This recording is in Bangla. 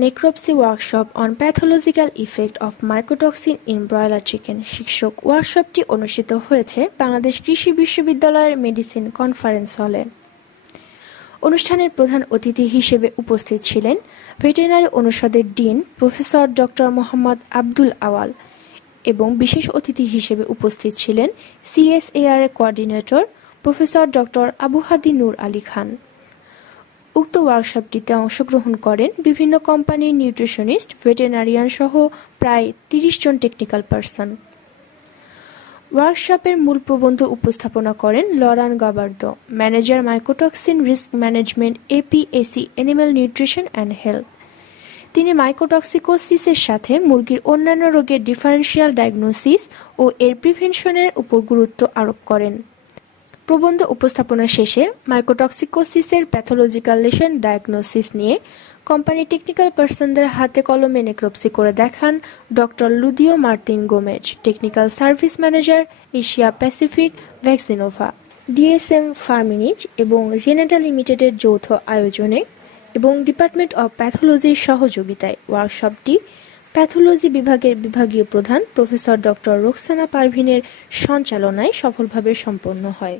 Necropsy workshop on pathological effect of mycotoxin in broiler chicken শীর্ষক ওয়ার্কশপটি অনুষ্ঠিত হয়েছে বাংলাদেশ কৃষি বিশ্ববিদ্যালয়ের মেডিসিন কনফারেন্স হলে। অনুষ্ঠানের প্রধান অতিথি হিসেবে উপস্থিত ছিলেন ভেটেরিনারি অনুষদের dean professor doctor Mohammad Abdul Awal এবং বিশেষ অতিথি হিসেবে উপস্থিত ছিলেন CSAR এর coordinator professor doctor Abu Hadi Noor Ali Khan. উক্ত ওয়ার্কশপটিতে অংশগ্রহণ করেন বিভিন্ন কোম্পানির নিউট্রিশনিস্ট, ভেটেরিনারিয়ান সহ প্রায় 30 জন টেকনিক্যাল পারসন। ওয়ার্কশপের মূল প্রবন্ধ উপস্থাপনা করেন Lauran Gabardo, manager mycotoxin risk management APAC animal nutrition and health. তিনি মাইকোটক্সিকোসিসের সাথে মুরগির অন্যান্য রোগের ডিফারেন্সিয়াল ডায়াগনোসিস ও এর প্রিভেনশনের উপর গুরুত্ব আরোপ করেন। প্রবন্ধ উপস্থাপনা শেষে মাইকোটক্সিকোসিসের প্যাথোলজিক্যাল লেশন ডায়াগনোসিস নিয়ে কোম্পানি টেকনিক্যাল পারসনদের হাতে কলমে নেক্রোপসি করে দেখান doctor Ludio Martin Gomez, technical service manager, Asia Pacific Vaccinova, DSM Firmenich এবং রেনেটা লিমিটেডের যৌথ আয়োজনে এবং ডিপার্টমেন্ট অব প্যাথোলজির সহযোগিতায় ওয়ার্কশপটি প্যাথোলজি বিভাগের বিভাগীয় প্রধান প্রফেসর ডক্টর রোকসানা পারভিনের সঞ্চালনায় সফলভাবে সম্পন্ন হয়।